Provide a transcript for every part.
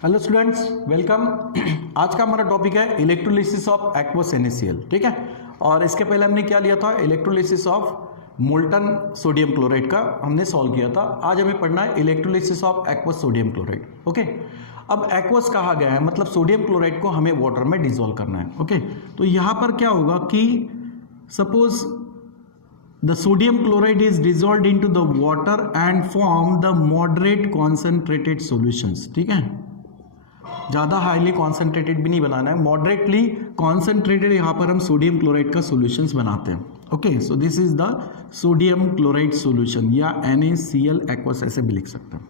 Hello students, welcome. आज का हमारा टॉपिक है इलेक्ट्रोलिसिस ऑफ एक्वस NaCl, ठीक है। और इसके पहले हमने क्या लिया था, electrolysis of molten sodium chloride का हमने सॉल्व किया था। आज हमें पढ़ना है electrolysis of aqueous sodium chloride. Okay, अब एक्वस कहा गया है मतलब सोडियम क्लोराइड को हमें वाटर में डिसॉल्व करना है। ओके, तो यहाँ पर क्या होगा कि suppose the sodium chloride is dissolved into the water and form the moderate concentrated solutions, ठीक है। ज़्यादा हाईली कॉन्सेंट्रेटेड भी नहीं बनाना है, मॉडरेटली कॉन्सेंट्रेटेड यहाँ पर हम सोडियम क्लोराइड का सॉल्यूशंस बनाते हैं। Okay, so this is the sodium chloride solution या NaCl एक्वस ऐसे भी लिख सकते हैं,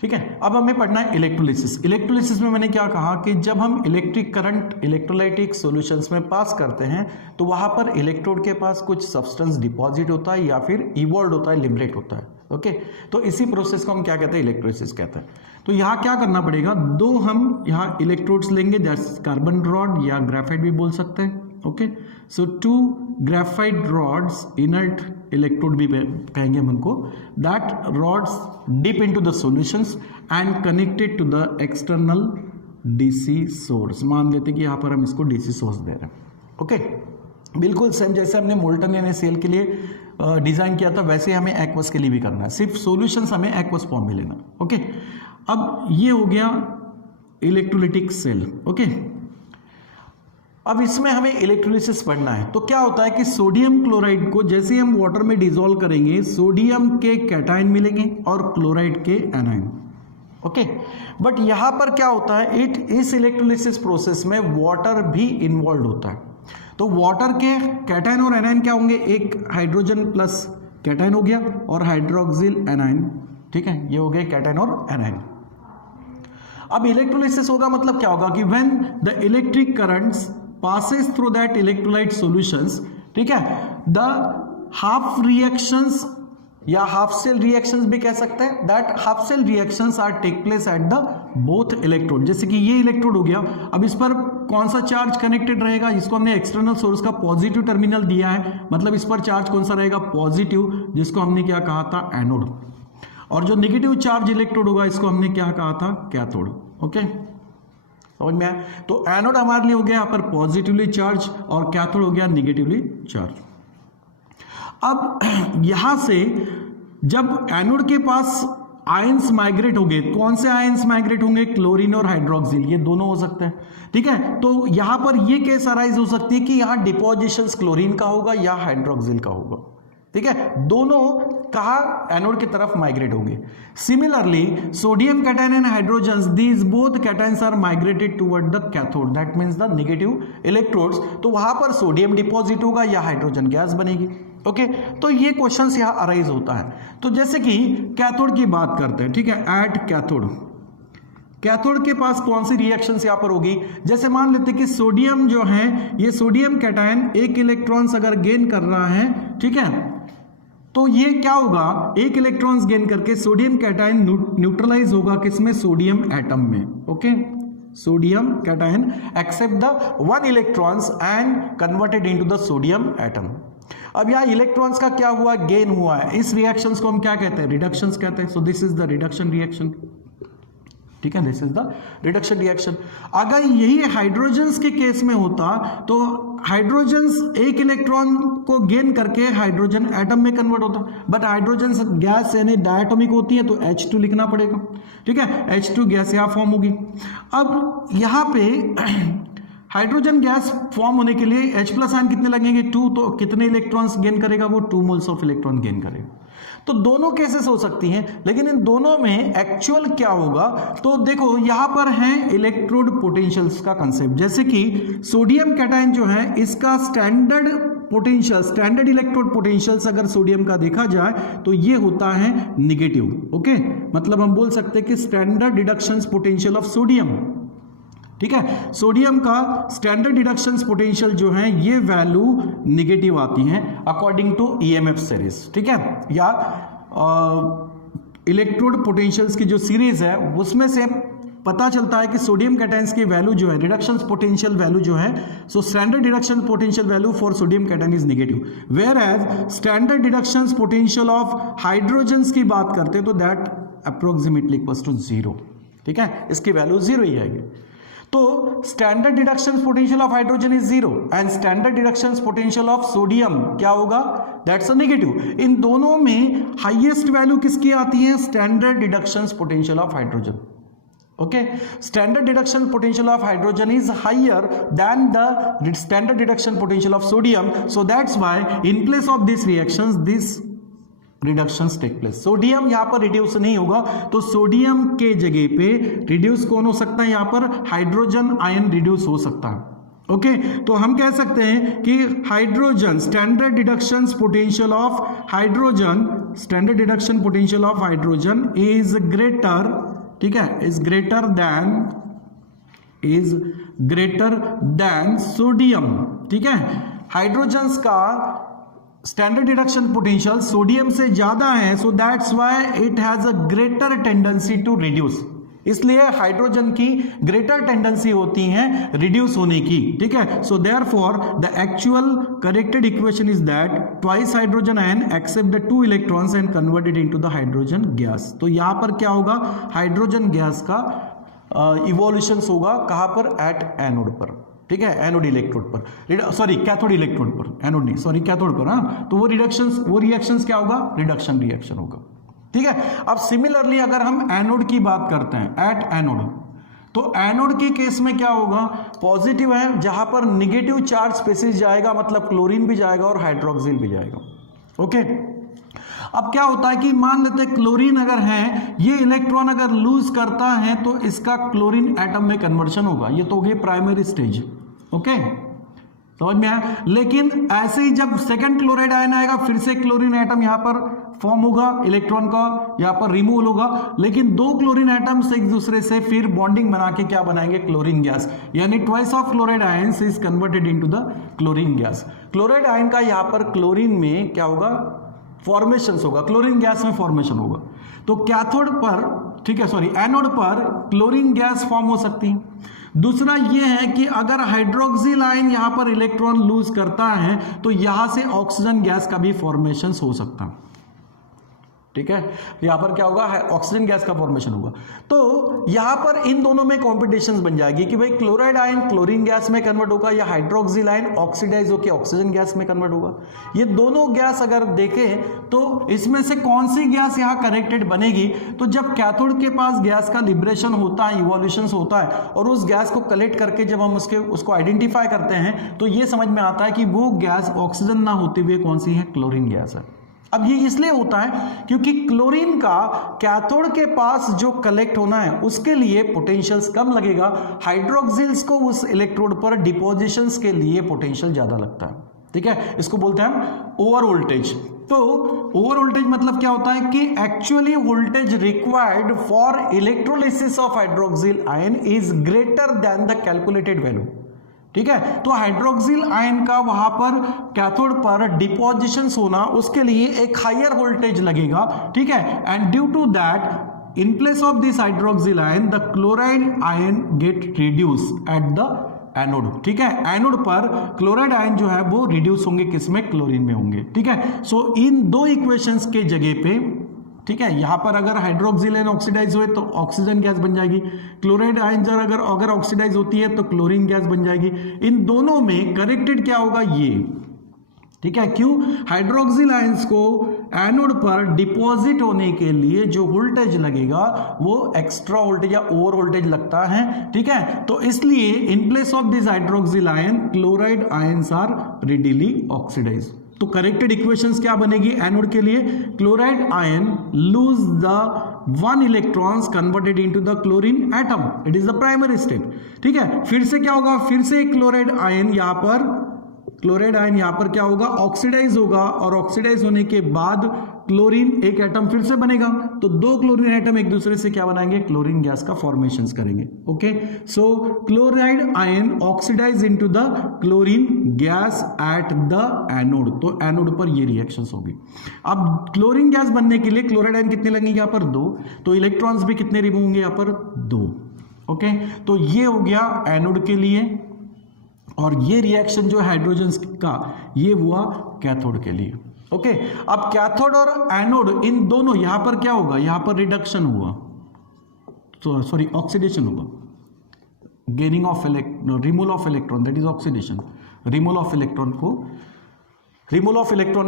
ठीक है। अब हमें पढ़ना है इलेक्ट्रोलिसिस। इलेक्ट्रोलिसिस में मैंने क्या कहा कि जब हम इलेक्ट्रिक करंट इलेक्ट्रोलाइटिक सॉल्यूशंस में पास करते हैं तो वहां पर इलेक्ट्रोड के पास कुछ सब्सटेंस डिपॉजिट होता है या फिर इवॉल्व होता है, लिबरेट होता है। ओके, तो इसी प्रोसेस को हम क्या कहते हैं, इलेक्ट्रोलिसिस कहते हैं। तो यहाँ क्या करना पड़ेगा, दो हम यहाँ इलेक्ट्रोड्स लेंगे, दैट्स कार्बन रॉड या ग्रेफाइट भी बोल सकते हैं। Okay, so two graphite rods, inert electrode भी कहेंगे हम उनको, that rods dip into the solutions and connected to the external DC source. मान लेते कि यहाँ पर हम इसको DC सोर्स दे रहे हैं। ओके, बिल्कुल सेम जैसे हमने मोल्टन NaCl के लिए डिजाइन किया था वैसे हमें एक्वस के लिए भी करना है, सिर्फ सॉल्यूशंस हमें एक्वस फॉर्म में लेना। ओके, अब ये हो गया इलेक्ट्रोलिटिक सेल। ओके, अब इसमें हमें इलेक्ट्रोलिसिस पढ़ना है। तो क्या होता है कि सोडियम क्लोराइड को जैसे हम वाटर में डिसॉल्व करेंगे, सोडियम के कैटायन मिलेंगे और क्लोराइड के एनायन। ओके, बट यहां पर क्या होता है, इस इलेक्ट्रोलिसिस प्रोसेस में वाटर भी इन्वॉल्व होता है। तो वाटर के कैटायन और एनायन क्या होंगे, एक हाइड्रोजन प्लस कैटायन हो गया और हाइड्रोक्सिल एनायन, ठीक है, ये हो गए कैटायन और एनायन। अब इलेक्ट्रोलिसिस होगा मतलब क्या होगा कि when the electric currents passes through that electrolyte solutions, ठीक है, the half reactions या half cell reactions भी कह सकते हैं, that half cell reactions are take place at the both electrode। जैसे कि ये इलेक्ट्रोड हो गया, अब इस पर कौन सा चार्ज कनेक्टेड रहेगा, इसको हमने एक्सटर्नल सोर्स का पॉजिटिव टर्मिनल दिया है, मतलब इस पर चार्ज कौन सा रहेगा, पॉजिटिव, जिसको हमने क्या कहा था, एनोड। और जो नेगेटिव चार्ज इलेक्ट्रोड होगा इसको हमने क्या कहा था, कैथोड। ओके, समझ में आया। तो एनोड हमारे लिए हो गया यहाँ पर पॉजिटिवली चार्ज और कैथोड हो गया निगेटिवली चार्ज। अब यहां से जब एनोड के पास आयंस माइग्रेट होंगे, कौन से आयंस माइग्रेट होंगे, क्लोरीन और हाइड्रोक्सिल, ये दोनों हो सकते हैं, ठीक है। तो यहां पर ये केस अराइज हो सकती है कि यहां डिपोजिशन क्लोरीन का होगा या हाइड्रोक्सिल का होगा, ठीक है, दोनों कहा एनोड की तरफ माइग्रेट होंगे। Similarly sodium cation and hydrogens, these both cations are migrated toward the cathode, that means the negative electrodes. तो वहां पर सोडियम डिपॉजिट होगा या हाइड्रोजन गैस बनेगी। ओके, तो ये क्वेश्चंस यहां अराइज होता है। तो जैसे कि कैथोड की बात करते हैं, ठीक है, एट कैथोड, कैथोड के पास कौन सी रिएक्शंस यहां पर होगी, जैसे मान लेते हैं कि सोडियम जो है, ये सोडियम कैटायन एक इलेक्ट्रॉन्स अगर गेन कर रहा है, ठीक है, तो ये क्या होगा, एक इलेक्ट्रॉन्स गेन करके सोडियम कैटायन न्यूट्रलाइज होगा किसमें, सोडियम एटम में। Okay, sodium cation accept the one electrons and converted into the sodium atom. अब यहाँ इलेक्ट्रॉन्स का क्या हुआ, गेन हुआ है। इस रिएक्शंस को हम क्या कहते हैं, रिडक्शंस कहते हैं। So this is the reduction reaction, ठीक है, this is the reduction reaction. अगर यही हाइड्रोजन्स के केस में होता तो हाइड्रोजन्स एक इलेक्ट्रॉन को गेन करके हाइड्रोजन एटम में कन्वर्ट होता, बट हाइड्रोजन्स गैस यानी डायटोमिक होती है तो H2 लिखना पड़ेगा, ठीक है, H2 गैस यहां फॉर्म होगी। अब यहां पे हाइड्रोजन गैस फॉर्म होने के लिए H+ आयन कितने लगेंगे, 2, तो कितने इलेक्ट्रॉन्स गेन करेगा वो, 2 मोल्स ऑफ इलेक्ट्रॉन गेन करेगा। तो दोनों केसेस हो सकती हैं, लेकिन इन दोनों में एक्चुअल क्या होगा, तो देखो यहां पर है इलेक्ट्रोड पोटेंशियल्स का कंसेप्ट। जैसे कि सोडियम कैटायन जो है इसका standard potential, standard electrode potentials अगर सोडियम का देखा जाए तो ये होता है निगेटिव। ओके, मतलब हम बोल सकते हैं कि standard reduction potential of sodium, ठीक है, सोडियम का स्टैंडर्ड रिडक्शन पोटेंशियल जो है ये वैल्यू निगेटिव आती है अकॉर्डिंग टू EMF सीरीज, ठीक है, या इलेक्ट्रोड पोटेंशियल्स की जो सीरीज है उसमें से पता चलता है कि सोडियम कैटायंस की वैल्यू जो है, रिडक्शन पोटेंशियल वैल्यू जो है, so standard reduction potential value for sodium cation is negative, whereas standard reduction potential of hydrogens की बात करते हैं तो दैट अप्रोक्सीमेटली इक्वल्स टू 0। ठीक है, इसकी वैल्यू 0 ही आएगी। तो standard deduction potential of hydrogen is 0 and standard deduction potential of sodium क्या होगा, दैट्स अ नेगेटिव। इन दोनों में हाईएस्ट वैल्यू किसकी आती है, standard deduction potential of hydrogen. Okay, standard reduction potential of hydrogen is higher than the standard reduction potential of sodium, so that's why in place of these reactions this reductions take place। Sodium यहां पर reduce नहीं होगा, तो sodium के जगह पे reduce कौन हो सकता है, यहां पर हाइड्रोजन आयन रिड्यूस हो सकता है। ओके, तो हम कह सकते हैं कि hydrogen standard deduction potential of hydrogen, standard deduction potential of hydrogen is greater, ठीक है, इज ग्रेटर देन सोडियम। ठीक है, हाइड्रोजन का स्टैंडर्ड डिडक्शन पोटेंशियल सोडियम से ज्यादा है, so that's why it has a greater tendency to reduce, इसलिए hydrogen की ग्रेटर टेंडेंसी होती है रिड्यूस होने की। ठीक है, so therefore the actual corrected equation is that twice hydrogen ion accept the 2 electrons and converted into the hydrogen gas. तो यहां पर क्या होगा, हाइड्रोजन गैस का इवोल्यूशन होगा कहां पर, एट एनोड पर। ठीक है, एनोड इलेक्ट्रोड पर, सॉरी कैथोड इलेक्ट्रोड पर, एनोड नहीं सॉरी कैथोड पर। हाँ, तो वो रिएक्शंस क्या होगा, रिडक्शन रिएक्शन होगा। ठीक है, अब सिमिलरली अगर हम एनोड की बात करते हैं, एट एनोड, तो एनोड के केस में क्या होगा, पॉजिटिव है, जहां पर निगेटिव चार्ज स्पेसिस जाएगा, मतलब क्लोरीन भी जाएगा और हाइड्रोक्सिल भी जाएगा। ओके, अब क्या होता है कि मान लेते हैं क्लोरीन अगर है, ये इलेक्ट्रॉन अगर लूज करता है तो इसका क्लोरीन एटम में कन्वर्शन होगा, ये तो हो गई प्राइमरी स्टेज। ओके, समझ में आया। लेकिन ऐसे ही जब सेकंड क्लोराइड आयन आएगा, फिर से क्लोरीन एटम यहां पर फॉर्म होगा, इलेक्ट्रॉन का यहां पर रिमूवल होगा, लेकिन 2 क्लोरीन एटम्स एक दूसरे से फिर बॉन्डिंग बना के क्या बनाएंगे, क्लोरीन गैस, यानी twice of chloride ions is converted into the chlorine gas. Chloride ion का यहां पर क्लोरीन में क्या होगा, फॉर्मेशन होगा, क्लोरीन गैस में फॉर्मेशन होगा। तो कैथोड पर, ठीक है सॉरी एनोड पर क्लोरीन गैस फॉर्म हो सकती है। दूसरा यह है कि अगर हाइड्रोक्सिल आयन यहां पर इलेक्ट्रॉन लूज करता है तो यहां से ऑक्सीजन गैस का भी फॉर्मेशन हो सकता है। ठीक है, यहां पर क्या होगा, ऑक्सीजन गैस का फॉर्मेशन होगा। तो यहां पर इन दोनों में कॉम्पिटिशन बन जाएगी कि भाई क्लोराइड आयन क्लोरीन गैस में कन्वर्ट होगा या हाइड्रोक्सिल आयन ऑक्सीडाइज होकर ऑक्सीजन गैस में कन्वर्ट होगा। ये दोनों गैस अगर देखें तो इसमें से कौन सी गैस यहां कनेक्टेड बनेगी, तो जब कैथोड के पास गैस का लिबरेशन होता है, इवोल्यूशन होता है, और उस गैस को कलेक्ट करके जब हम उसको आइडेंटिफाई करते हैं तो ये समझ में आता है कि वो गैस ऑक्सीजन ना होते हुए कौन सी है, क्लोरीन गैस है। अब ये इसलिए होता है क्योंकि क्लोरीन का कैथोड के पास जो कलेक्ट होना है उसके लिए पोटेंशियल्स कम लगेगा, हाइड्रोक्सिल्स को उस इलेक्ट्रोड पर डिपोजिशंस के लिए पोटेंशियल ज्यादा लगता है। ठीक है, इसको बोलते हैं हम ओवर वोल्टेज। तो ओवर वोल्टेज मतलब क्या होता है कि actually voltage required for electrolysis of hydroxyl ion is greater than the calculated value. ठीक है, तो हाइड्रोक्सिल आयन का वहां पर कैथोड पर डिपोजिशन होना, उसके लिए एक हायर वोल्टेज लगेगा। ठीक है, and due to that in place of this hydroxyl ion the chloride ion get reduce at the anode. ठीक है, एनोड पर क्लोराइड आयन जो है वो रिड्यूस होंगे, किसमें, क्लोरीन में होंगे। ठीक है, सो इन दो इक्वेशंस के जगह पे, ठीक है, यहां पर अगर हाइड्रोक्सिल आयन ऑक्सीडाइज हुए तो ऑक्सीजन गैस बन जाएगी, क्लोराइड आयन अगर ऑक्सीडाइज होती है तो क्लोरीन गैस बन जाएगी। इन दोनों में करेक्टेड क्या होगा, ये। ठीक है, क्यों, हाइड्रोक्सिल आयंस को एनोड पर डिपॉजिट होने के लिए जो वोल्टेज लगेगा वो एक्स्ट्रा वोल्टेज या ओवर वोल्टेज लगता है। ठीक है, तो इसलिए in place of this hydroxyl ion chloride ions are readily oxidize. तो करेक्टेड इक्वेशंस क्या बनेगी एनोड के लिए, chloride ion lose the 1 electrons converted into the chlorine atom, it is the primary step. ठीक है, फिर से क्या होगा, फिर से क्लोराइड आयन यहां पर क्या होगा, ऑक्सीडाइज होगा, और ऑक्सीडाइज होने के बाद क्लोरीन एक एटम फिर से बनेगा, तो 2 क्लोरीन एटम एक दूसरे से क्या बनाएंगे, क्लोरीन गैस का फॉर्मेशन करेंगे। Okay, so chloride ion oxidize into the chlorine gas at the anode, तो एनोड पर ये रिएक्शंस होगी। अब क्लोरीन गैस बनने के लिए क्लोराइड आयन कितने लगेंगे, यहाँ पर 2, तो इलेक्ट्रॉन्स भी कितने रिमूव होंगे, यहाँ पर 2। ओके, तो ये हो गया एनोड के लिए, और ये रिएक्शन जो हाइड्रोजन का ये हुआ कैथोड के लिए। ओके, अब कैथोड और एनोड इन दोनों, यहां पर क्या होगा, यहां पर रिडक्शन हुआ, सॉरी ऑक्सीडेशन होगा, gaining of removal of electron, that is oxidation. Removal of electron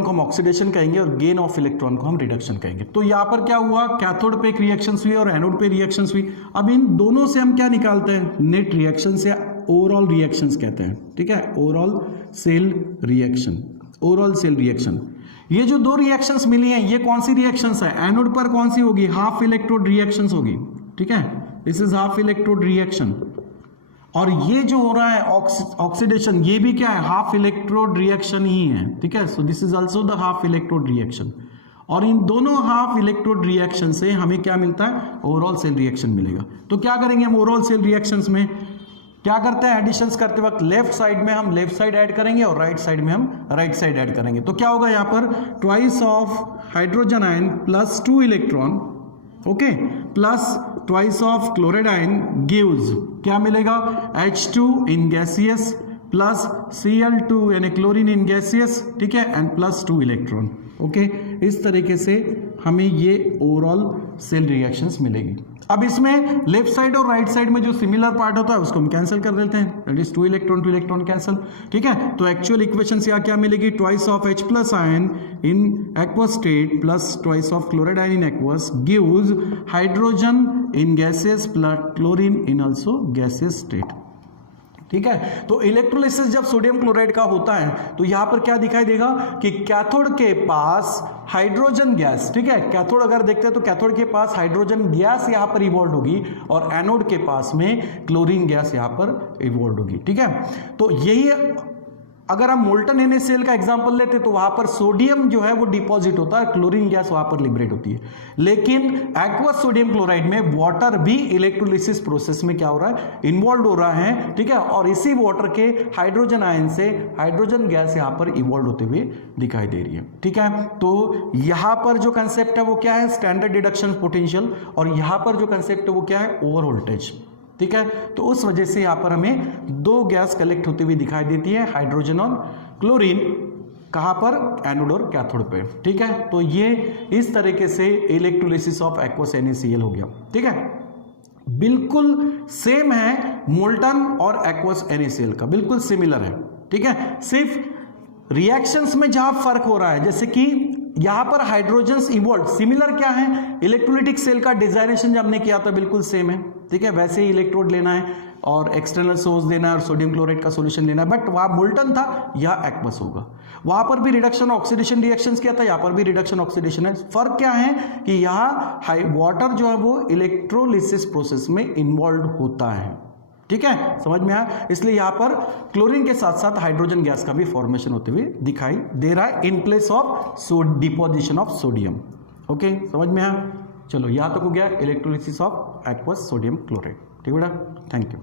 को हम ऑक्सीडेशन कहेंगे और गेन ऑफ इलेक्ट्रॉन को हम रिडक्शन कहेंगे। तो यहां पर क्या हुआ, कैथोड पे एक रिएक्शन हुई और एनोड पे रिएक्शन हुई। अब इन दोनों से हम क्या निकालते हैं, नेट रिएक्शन या ओवरऑल रिएक्शंस कहते हैं, ठीक है, ओवरऑल सेल रिएक्शन। ये जो दो रिएक्शंस मिली हैं, ये कौन सी रिएक्शंस है, एनोड पर कौन सी होगी, हाफ इलेक्ट्रोड रिएक्शंस होगी, ठीक है, this is half electrode reaction. और ये जो हो रहा है ऑक्सीडेशन, ये भी क्या है, हाफ इलेक्ट्रोड रिएक्शन ही है, ठीक है। So this is also the half electrode reaction. और इन दोनों हाफ इलेक्ट्रोड रिएक्शन से हमें क्या मिलता है, ओवरऑल सेल रिएक्शन मिलेगा। तो क्या करेंगे हम ओवरऑल सेल रिएक्शंस में, क्या करते हैं, एडिशंस करते वक्त लेफ्ट साइड में हम लेफ्ट साइड ऐड करेंगे और राइट साइड में हम राइट साइड ऐड करेंगे। तो क्या होगा, यहां पर twice of hydrogen ion plus 2 electron, okay, plus twice of chloride ion gives क्या मिलेगा, H2 in gaseous plus Cl2 यानी क्लोरीन इन गैसियस, ठीक है, एंड प्लस 2 इलेक्ट्रॉन, ओके। इस तरीके से हमें ये ओवरऑल सेल रिएक्शंस मिलेगी। अब इसमें लेफ्ट साइड और राइट साइड में जो सिमिलर पार्ट होता है उसको हम कैंसिल कर देते हैं, दैट इज 2 इलेक्ट्रॉन कैंसिल, ठीक है। तो एक्चुअल इक्वेशन से क्या मिलेगी, twice of H plus ion in aqueous state plus twice of chloride ion in aqueous gives hydrogen in gases plus chlorine in also gases state, ठीक है। तो electrolysis जब सोडियम क्लोराइड का होता है तो यहां पर क्या दिखाई देगा कि कैथोड के पास हाइड्रोजन गैस, ठीक है, कैथोड अगर देखते हैं तो कैथोड के पास हाइड्रोजन गैस यहां पर इवॉल्व होगी और एनोड के पास में क्लोरीन गैस यहां पर इवॉल्व होगी, ठीक है। तो यही अगर हम मोल्टन NaCl का एग्जांपल लेते तो वहां पर सोडियम जो है वो डिपॉजिट होता है, क्लोरीन गैस वहां पर लिबरेट होती है। लेकिन एक्वस सोडियम क्लोराइड में वाटर भी इलेक्ट्रोलिसिस प्रोसेस में क्या हो रहा है, इन्वॉल्व हो रहा है, ठीक है। और इसी वाटर के हाइड्रोजन आयन से हाइड्रोजन गैस यहां पर इवॉल्व होते हुए दिखाई दे रही है, ठीक है। तो यहां पर जो कंसेप्ट है वो क्या है, स्टैंडर्ड रिडक्शन पोटेंशियल, और यहां पर जो कंसेप्ट है वो क्या है, ओवर वोल्टेज, ठीक है। तो उस वजह से यहां पर हमें दो गैस कलेक्ट होती हुई दिखाई देती है, हाइड्रोजन और क्लोरीन, कहां पर, एनोड और कैथोड पे, ठीक है। तो ये इस तरीके से इलेक्ट्रोलिसिस ऑफ एक्वस NaCl हो गया, ठीक है। बिल्कुल सेम है मोल्टन और एक्वस NaCl का, बिल्कुल सिमिलर है, ठीक है। सिर्फ रिएक्शंस में जहां फर्क हो रहा है, जैसे कि यहां पर हाइड्रोजन्स इवॉल्व, सिमिलर क्या है, इलेक्ट्रोलिटिक सेल का डिजाइनेशन जब हमने किया था बिल्कुल सेम है, ठीक है। वैसे ही इलेक्ट्रोड लेना है और एक्सटर्नल सोर्स देना है और सोडियम क्लोराइड का सॉल्यूशन लेना है, बट वहां मोल्टन था, यह एक्वस होगा। वहां पर भी रिडक्शन ऑक्सीडेशन रिएक्शंस किया था, यहां पर भी रिडक्शन ऑक्सीडेशन है। फर्क क्या है कि यहां वाटर जो है वो इलेक्ट्रोलिसिस प्रोसेस में इन्वॉल्व होता है, ठीक है, समझ में आया। इसलिए यहां पर क्लोरीन के साथ साथ हाइड्रोजन गैस का भी फॉर्मेशन होते हुए दिखाई दे रहा है इन place of deposition of sodium, okay, समझ में आया। चलो यहां तक हो गया electrolysis of aqueous sodium chloride, ठीक है बेटा, थैंक यू।